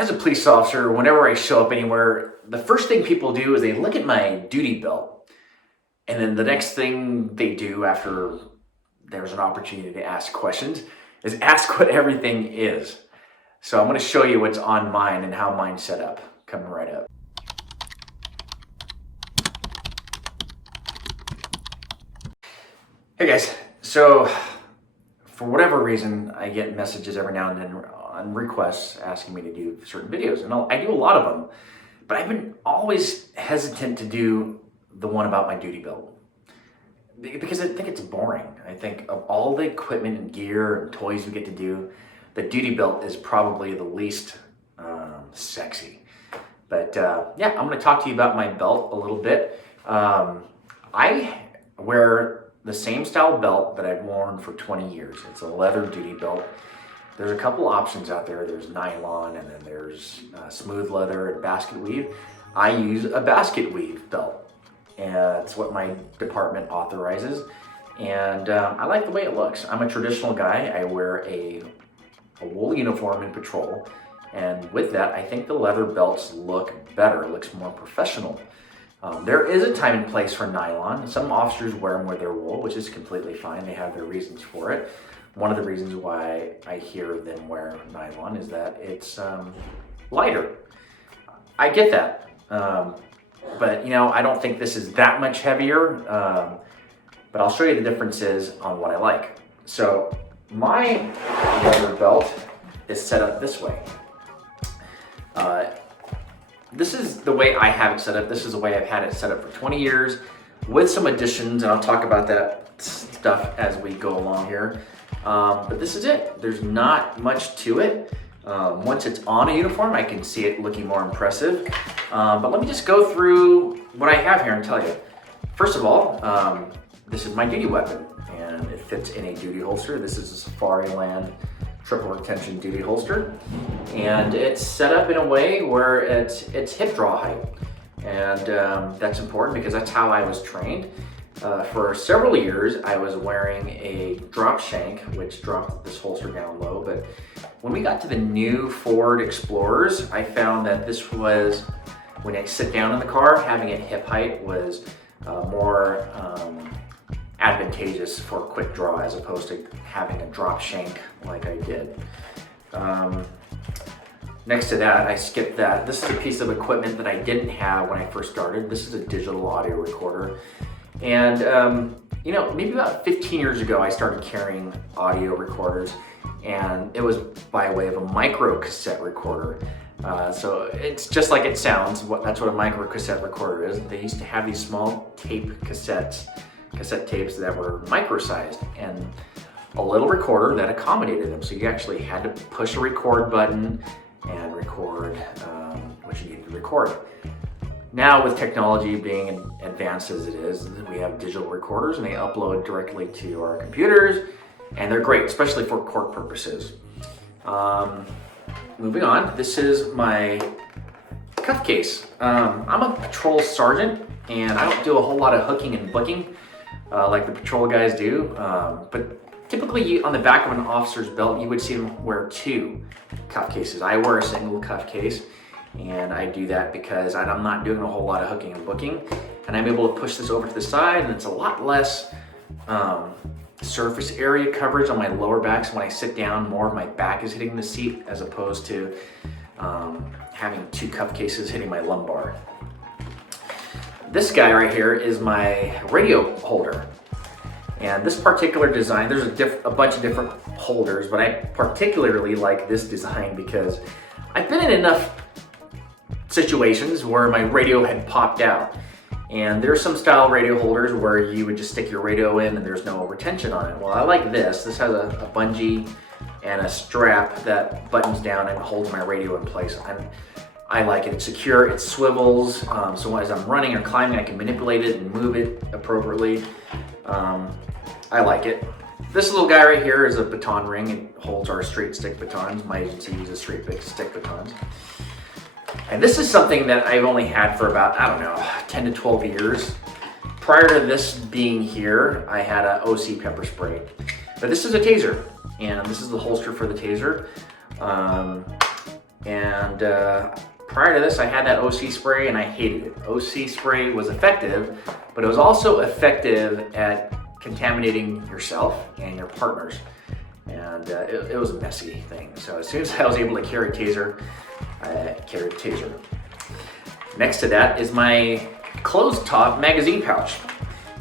as a police officer, whenever I show up anywhere, the first thing people do is they look at my duty belt. And then the next thing they do after there's an opportunity to ask questions is ask what everything is. So I'm going to show you what's on mine and how mine's set up. Coming right up. Hey guys, so for whatever reason, I get messages every now and then on requests asking me to do certain videos, and I do a lot of them, but I've been always hesitant to do the one about my duty belt because I think it's boring. I think of all the equipment and gear and toys we get to do, the duty belt is probably the least sexy. But yeah, I'm going to talk to you about my belt a little bit. I wear the same style belt that I've worn for 20 years. It's a leather duty belt. There's a couple options out there. There's nylon, and then there's smooth leather and basket weave. I use a basket weave belt, and that's what my department authorizes. And I like the way it looks. I'm a traditional guy. I wear a wool uniform in patrol, and with that, I think the leather belts look better. It looks more professional. There is a time and place for nylon. Some officers wear them with their wool, which is completely fine. They have their reasons for it. One of the reasons why I hear them wear nylon is that it's lighter. I get that. But you know, I don't think this is that much heavier. But I'll show you the differences on what I like. So my leather belt is set up this way. This is the way I have it set up. This is the way I've had it set up for 20 years with some additions, and I'll talk about that stuff as we go along here. But this is it. There's not much to it. Once it's on a uniform, I can see it looking more impressive. But let me just go through what I have here and tell you. First of all, this is my duty weapon, and it fits in a duty holster. This is a Safari Land triple retention duty holster, and it's set up in a way where it's hip draw height, and that's important because that's how I was trained. For several years I was wearing a drop shank, which dropped this holster down low, but when we got to the new Ford Explorers, I found that this was, when I sit down in the car, having it hip height was more advantageous for quick draw as opposed to having a drop shank like I did. Next to that, I skipped that. This is a piece of equipment that I didn't have when I first started. This is a digital audio recorder. And you know, maybe about 15 years ago, I started carrying audio recorders, and it was by way of a micro cassette recorder. So it's just like it sounds. That's what a micro cassette recorder is. They used to have these small cassette tapes that were micro-sized, and a little recorder that accommodated them. So you actually had to push a record button and record what you needed to record. Now with technology being advanced as it is, we have digital recorders, and they upload directly to our computers, and they're great, especially for court purposes. Moving on, this is my cuff case. I'm a patrol sergeant, and I don't do a whole lot of hooking and booking like the patrol guys do, but typically on the back of an officer's belt, you would see them wear two cuff cases. I wear a single cuff case, and I do that because I'm not doing a whole lot of hooking and booking, and I'm able to push this over to the side, and it's a lot less surface area coverage on my lower back. So when I sit down, more of my back is hitting the seat as opposed to having two cuff cases hitting my lumbar. This guy right here is my radio holder. And this particular design, there's a bunch of different holders, but I particularly like this design because I've been in enough situations where my radio had popped out. And there's some style radio holders where you would just stick your radio in and there's no retention on it. Well, I like this. This has a bungee and a strap that buttons down and holds my radio in place. I like it. It's secure, it swivels, so as I'm running or climbing, I can manipulate it and move it appropriately. I like it. This little guy right here is a baton ring. It holds our straight stick batons. My agency uses straight stick batons. And this is something that I've only had for about, 10 to 12 years. Prior to this being here, I had a OC pepper spray. But this is a taser, and this is the holster for the taser. And prior to this, I had that OC spray and I hated it. OC spray was effective, but it was also effective at contaminating yourself and your partners. And it was a messy thing. So as soon as I was able to carry a taser, I carried a taser. Next to that is my closed top magazine pouch.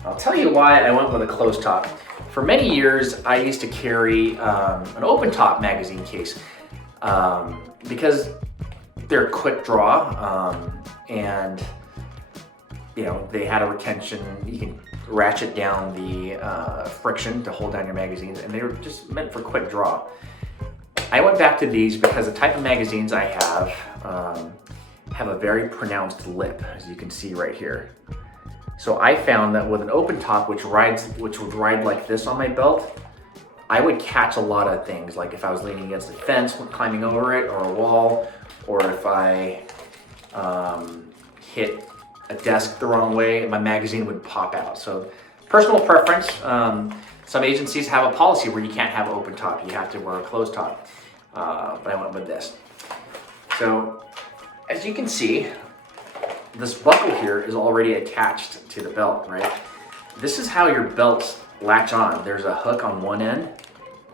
I'll tell you why I went with a closed top. For many years, I used to carry an open top magazine case because they're quick draw and you know, they had a retention. You can ratchet down the friction to hold down your magazines, and they were just meant for quick draw. I went back to these because the type of magazines I have a very pronounced lip, as you can see right here. So I found that with an open top, which would ride like this on my belt, I would catch a lot of things, like if I was leaning against a fence, climbing over it, or a wall, or if I hit a desk the wrong way, my magazine would pop out. So personal preference. Some agencies have a policy where you can't have an open top. You have to wear a closed top. But I went with this. So as you can see, this buckle here is already attached to the belt, right? This is how your belts latch on. There's a hook on one end,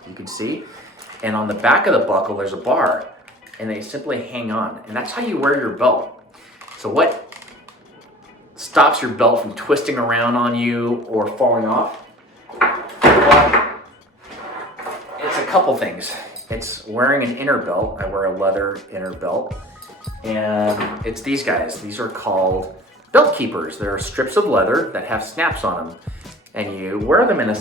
you can see, and on the back of the buckle there's a bar, and they simply hang on, and that's how you wear your belt. So what stops your belt from twisting around on you or falling off? Well, it's a couple things. It's wearing an inner belt. I wear a leather inner belt, and it's these guys. These are called belt keepers. They're strips of leather that have snaps on them, and you wear them in a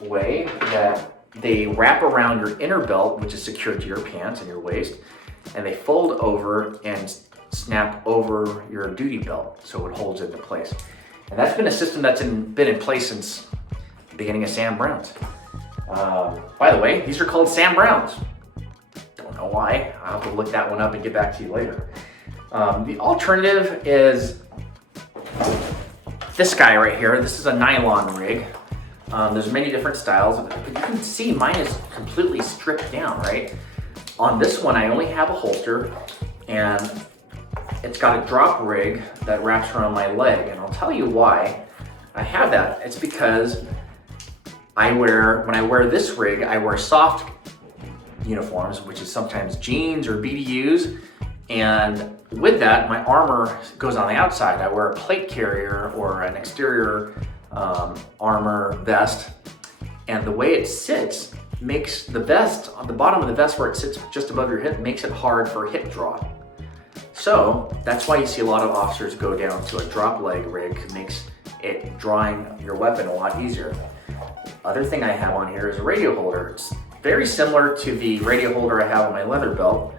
way that they wrap around your inner belt, which is secured to your pants and your waist, and they fold over and snap over your duty belt, so it holds it into place. And that's been a system that's been in place since the beginning of Sam Browne's. By the way, these are called Sam Browne's. Don't know why. I'll have to look that one up and get back to you later. The alternative is this guy right here. This is a Nylon Rig. There's many different styles, but you can see mine is completely stripped down, right? On this one, I only have a holster, and it's got a drop rig that wraps around my leg, and I'll tell you why I have that. It's because when I wear this rig, I wear soft uniforms, which is sometimes jeans or BDUs, and with that, my armor goes on the outside. I wear a plate carrier or an exterior armor vest, and the way it sits makes the vest, on the bottom of the vest where it sits just above your hip, makes it hard for hip draw. So that's why you see a lot of officers go down to a drop leg rig. It makes it drawing your weapon a lot easier. Other thing I have on here is a radio holder. It's very similar to the radio holder I have on my leather belt.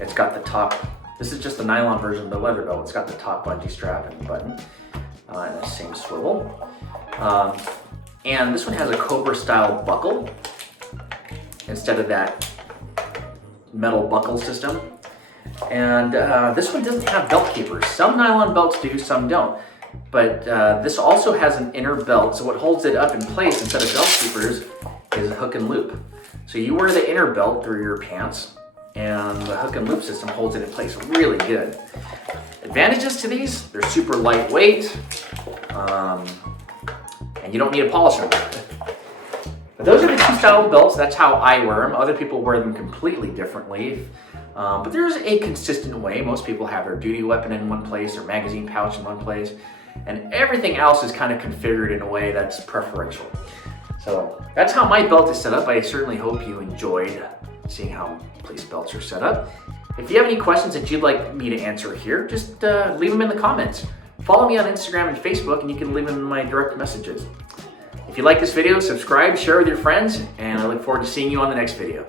It's got the top, this is just the nylon version of the leather belt. It's got the top bungee strap and button and the same swivel. And this one has a Cobra style buckle instead of that metal buckle system. And this one doesn't have belt keepers. Some nylon belts do, some don't. But this also has an inner belt, so what holds it up in place instead of belt keepers is a hook and loop. So you wear the inner belt through your pants, and the hook and loop system holds it in place really good. Advantages to these, they're super lightweight, and you don't need a polisher. But those are the two style of belts. That's how I wear them. Other people wear them completely differently. But there's a consistent way. Most people have their duty weapon in one place, their magazine pouch in one place, and everything else is kind of configured in a way that's preferential. So that's how my belt is set up. I certainly hope you enjoyed seeing how police belts are set up. If you have any questions that you'd like me to answer here, just leave them in the comments. Follow me on Instagram and Facebook, and you can leave them in my direct messages. If you like this video, subscribe, share with your friends, and I look forward to seeing you on the next video.